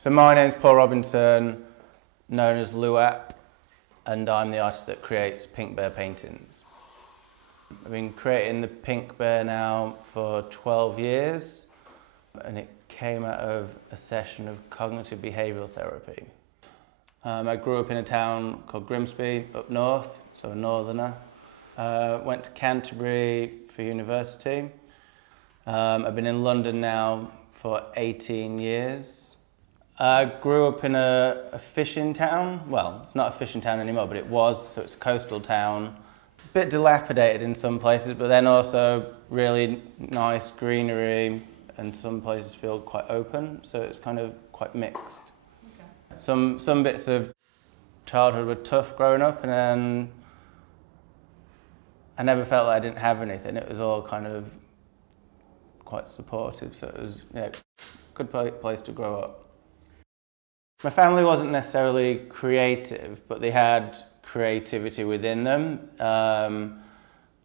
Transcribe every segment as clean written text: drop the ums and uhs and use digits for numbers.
So my name's Paul Robinson, known as LUAP, and I'm the artist that creates Pink Bear paintings. I've been creating the Pink Bear now for 12 years, and it came out of a session of cognitive behavioural therapy. I grew up in a town called Grimsby, up north, so a northerner. Went to Canterbury for university. I've been in London now for 18 years. I grew up in a fishing town. Well, it's not a fishing town anymore, but it was, so it's a coastal town. A bit dilapidated in some places, but then also really nice greenery, and some places feel quite open, so it's kind of quite mixed. Okay. Some bits of childhood were tough growing up, and then I never felt like I didn't have anything. It was all kind of quite supportive, so it was a good place to grow up. My family wasn't necessarily creative, but they had creativity within them.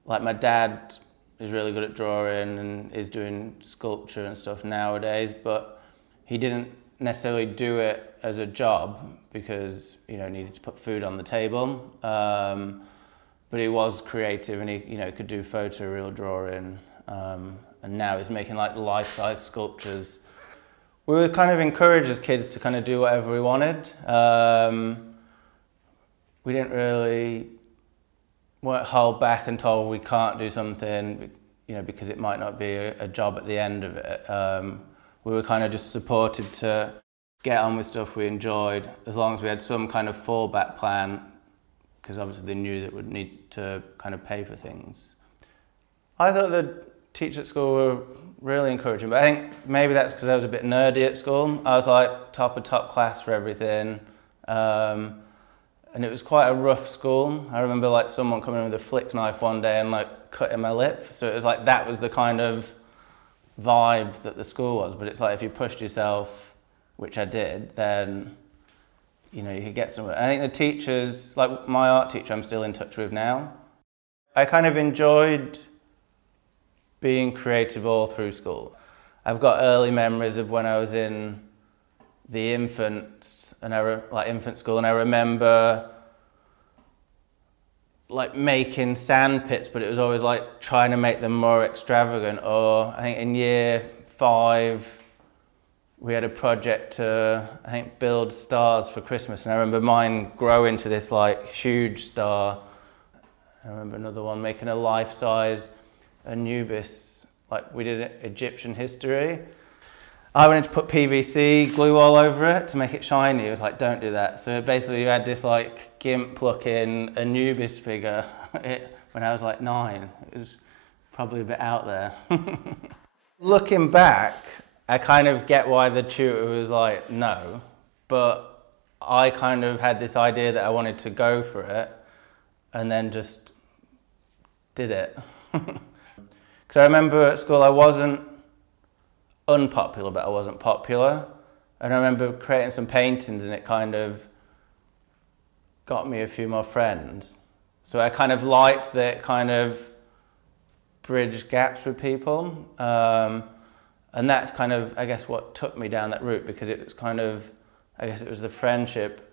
Like my dad is really good at drawing and is doing sculpture and stuff nowadays, but he didn't necessarily do it as a job because he needed to put food on the table. But he was creative, and he could do photoreal drawing, and now he's making like life-size sculptures. We were kind of encouraged as kids to kind of do whatever we wanted. We didn't really weren't held back and told we can't do something, because it might not be a job at the end of it. We were kind of just supported to get on with stuff we enjoyed, as long as we had some kind of fallback plan, because obviously they knew that we'd need to kind of pay for things. I thought the teachers at school were really encouraging, but I think maybe that's because I was a bit nerdy at school. I was like top of top class for everything, and it was quite a rough school. I remember like someone coming in with a flick knife one day and like cutting my lip, so it was like that was the kind of vibe that the school was. But it's like if you pushed yourself, which I did, then you could get somewhere. And I think the teachers, like my art teacher I'm still in touch with now, I kind of enjoyed being creative all through school. I've got early memories of when I was in the infants and infant school, and I remember like making sand pits, but it was always like trying to make them more extravagant. Or I think in year 5 we had a project to build stars for Christmas, and I remember mine growing to this like huge star. I remember another one making a life-size Anubis, like we did Egyptian history. I wanted to put PVC glue all over it to make it shiny. It was like, don't do that. So basically you had this like GIMP looking Anubis figure when I was like 9. It was probably a bit out there. Looking back, I kind of get why the tutor was like, no, but I kind of had this idea that I wanted to go for it, and then just did it. Because I remember at school I wasn't unpopular, but I wasn't popular. And I remember creating some paintings, and it kind of got me a few more friends. So I kind of liked that it kind of bridged gaps with people. And that's kind of, I guess, what took me down that route, because it was kind of, I guess it was the friendship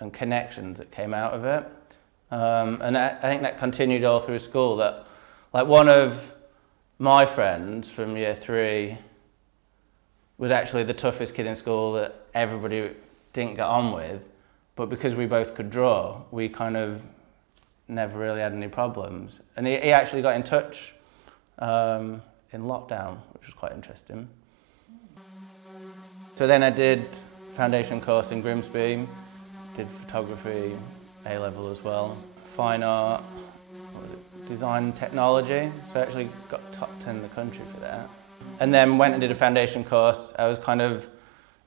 and connections that came out of it. And I think that continued all through school. That, like, one of my friends from year 3 was actually the toughest kid in school that everybody didn't get on with, but because we both could draw, we kind of never really had any problems. And he actually got in touch in lockdown, which was quite interesting. So then I did foundation course in Grimsby, did photography, A-level as well, fine art, design and technology, so I actually got top 10 in the country for that. And then went and did a foundation course. I was kind of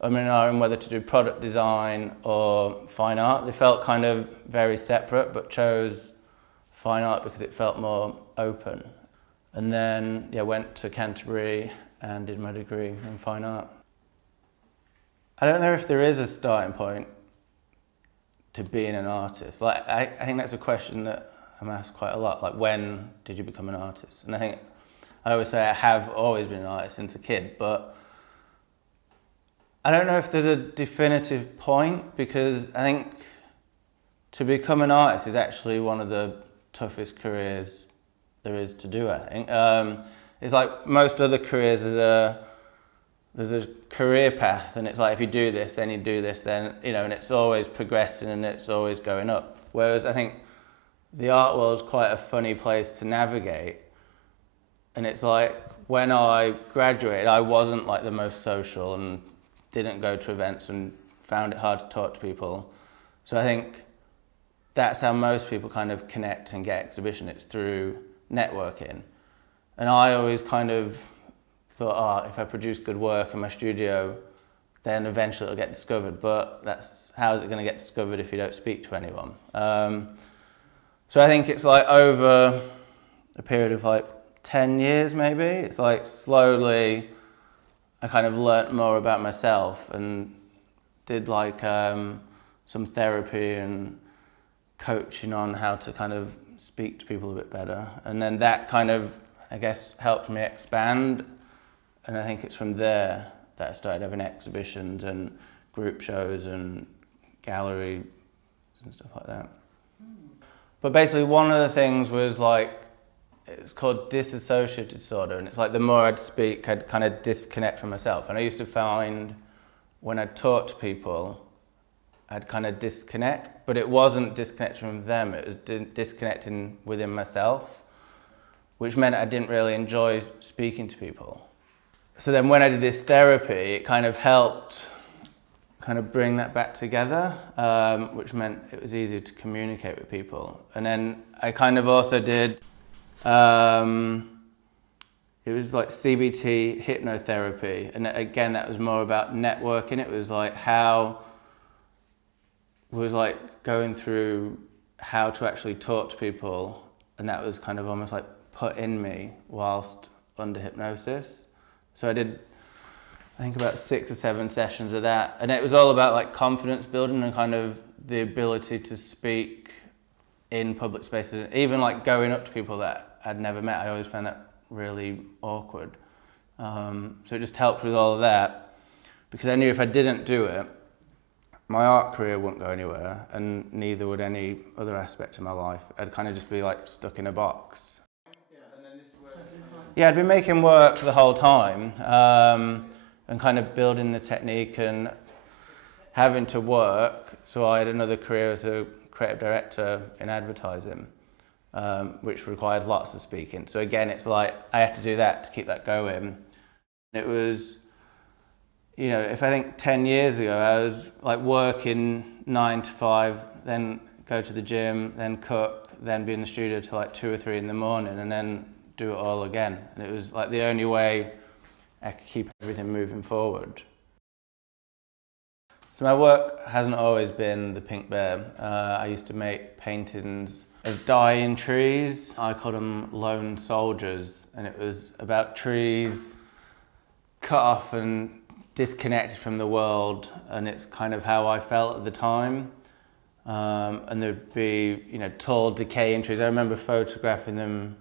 umming whether to do product design or fine art. They felt kind of very separate, but chose fine art because it felt more open. And then went to Canterbury and did my degree in fine art. I don't know if there is a starting point to being an artist. Like I think that's a question that I'm asked quite a lot, like when did you become an artist? And I think I always say I have always been an artist since a kid, but I don't know if there's a definitive point, because I think to become an artist is actually one of the toughest careers there is to do, I think. It's like most other careers, there's a career path, and it's like if you do this, then you do this, then, you know, and it's always progressing and it's always going up. Whereas I think the art world's quite a funny place to navigate. And it's like when I graduated, I wasn't like the most social and didn't go to events and found it hard to talk to people. So I think that's how most people kind of connect and get exhibition. It's through networking. And I always kind of thought, oh, if I produce good work in my studio, then eventually it'll get discovered. But how is it going to get discovered if you don't speak to anyone? So I think it's like over a period of like 10 years maybe, it's like slowly I kind of learnt more about myself and did like some therapy and coaching on how to kind of speak to people a bit better. And then that kind of, I guess, helped me expand. And I think it's from there that I started having exhibitions and group shows and galleries and stuff like that. But basically one of the things was like, it's called dissociative disorder, and it's like the more I'd speak, I'd kind of disconnect from myself. And I used to find when I'd talk to people, I'd kind of disconnect, but it wasn't disconnecting from them, it was disconnecting within myself, which meant I didn't really enjoy speaking to people. So then when I did this therapy, it kind of helped kind of bring that back together, which meant it was easier to communicate with people. And then I kind of also did it was like CBT hypnotherapy, and again that was more about networking. It was like going through how to actually talk to people, and that was kind of almost like put in me whilst under hypnosis. So I did, I think, about 6 or 7 sessions of that, and it was all about like confidence building and kind of the ability to speak in public spaces, even like going up to people that I'd never met. I always found that really awkward. So it just helped with all of that, because I knew if I didn't do it, my art career wouldn't go anywhere, and neither would any other aspect of my life. I'd kind of just be like stuck in a box. Yeah, I'd been making work the whole time, and kind of building the technique and having to work. So I had another career as a creative director in advertising, which required lots of speaking. So again, it's like I had to do that to keep that going. It was, you know, if I think 10 years ago, I was like working 9 to 5, then go to the gym, then cook, then be in the studio till like 2 or 3 in the morning, and then do it all again. And it was like the only way I could keep everything moving forward. So my work hasn't always been the pink bear. I used to make paintings of dying trees. I called them lone soldiers, and it was about trees cut off and disconnected from the world, and it's kind of how I felt at the time. And there'd be, you know, tall decaying trees. I remember photographing them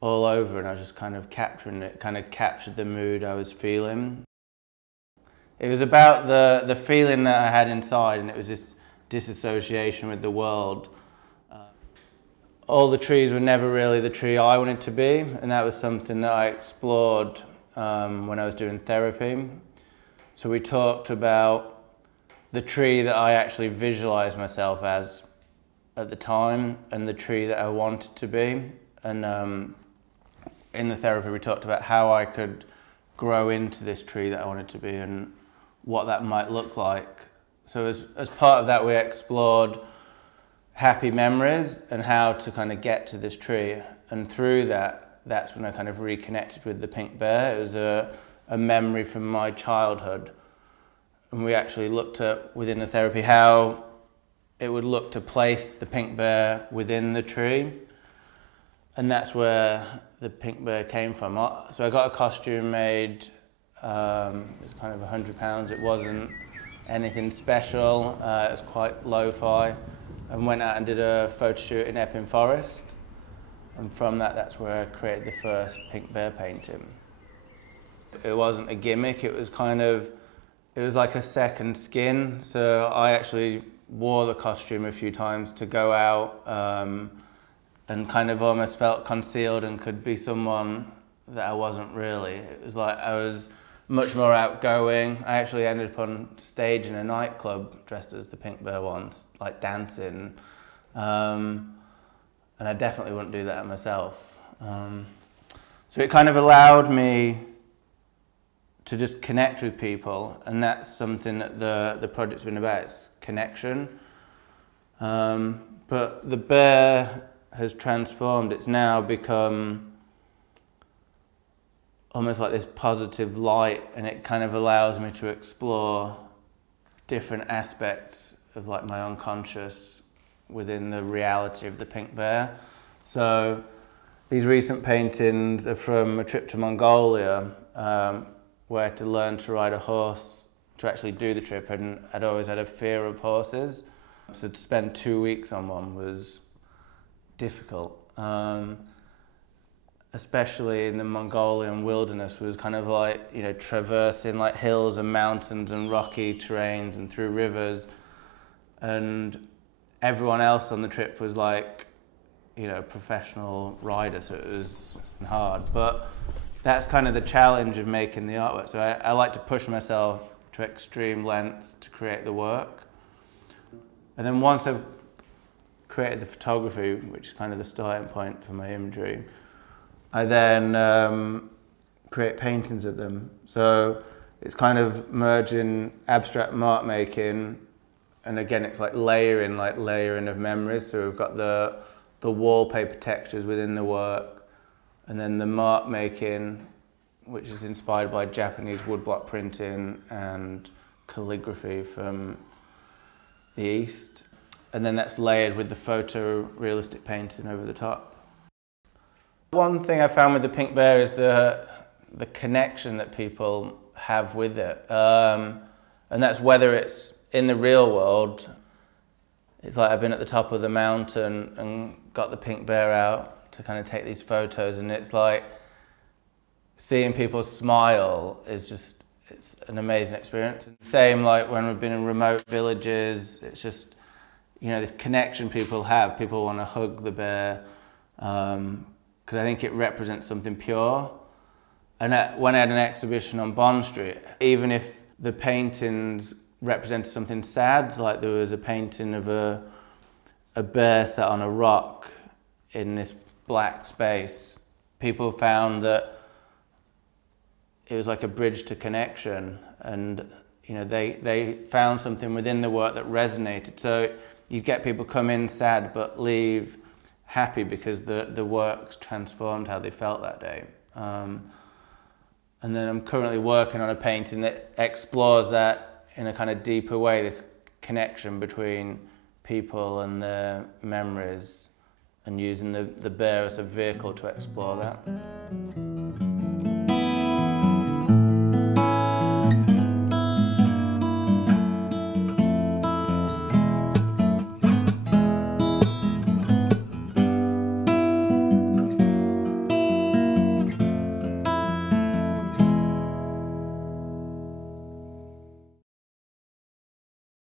all over, and I was just kind of capturing it, kind of captured the mood I was feeling. It was about the feeling that I had inside, and it was this disassociation with the world. All the trees were never really the tree I wanted to be, and that was something that I explored when I was doing therapy. So we talked about the tree that I actually visualized myself as at the time, and the tree that I wanted to be. And in the therapy we talked about how I could grow into this tree that I wanted to be and what that might look like. So as part of that, we explored happy memories and how to kind of get to this tree. And through that, that's when I kind of reconnected with the pink bear. It was a memory from my childhood. And we actually looked at, within the therapy, how it would look to place the pink bear within the tree. And that's where the pink bear came from. So I got a costume made. It was kind of £100. It wasn't anything special. It was quite lo-fi. And went out and did a photo shoot in Epping Forest. And from that, that's where I created the first pink bear painting. It wasn't a gimmick. It was kind of it was like a second skin. So I actually wore the costume a few times to go out and kind of almost felt concealed and could be someone that I wasn't really. It was like I was much more outgoing. I actually ended up on stage in a nightclub dressed as the Pink Bear once, like dancing. And I definitely wouldn't do that myself. So it kind of allowed me to just connect with people, and that's something that the project's been about, it's connection. But the bear has transformed. It's now become almost like this positive light, and it kind of allows me to explore different aspects of like my unconscious within the reality of the Pink Bear. So these recent paintings are from a trip to Mongolia, where I had to learn to ride a horse to actually do the trip, and I'd always had a fear of horses. So to spend 2 weeks on one was difficult. Especially in the Mongolian wilderness, was kind of like, you know, traversing like hills and mountains and rocky terrains and through rivers, and everyone else on the trip was like, you know, professional rider, so it was hard. But that's kind of the challenge of making the artwork. So I like to push myself to extreme lengths to create the work. And then once I've created the photography, which is kind of the starting point for my imagery, I then create paintings of them. So it's kind of merging abstract mark making, and again it's like layering of memories. So we've got the wallpaper textures within the work, and then the mark making, which is inspired by Japanese woodblock printing and calligraphy from the East. And then that's layered with the photorealistic painting over the top. One thing I found with the Pink Bear is the connection that people have with it. And that's whether it's in the real world. It's like I've been at the top of the mountain and got the Pink Bear out to kind of take these photos, and it's like seeing people smile is just, it's an amazing experience. Same like when we've been in remote villages, it's just, you know, this connection people have. People want to hug the bear because I think it represents something pure. And when I had an exhibition on Bond Street, even if the paintings represented something sad, like there was a painting of a bear sat on a rock in this black space, people found that it was like a bridge to connection, and you know, they found something within the work that resonated. So you get people come in sad but leave happy because the work's transformed how they felt that day. And then I'm currently working on a painting that explores that in a kind of deeper way, this connection between people and their memories, and using the bear as a vehicle to explore that.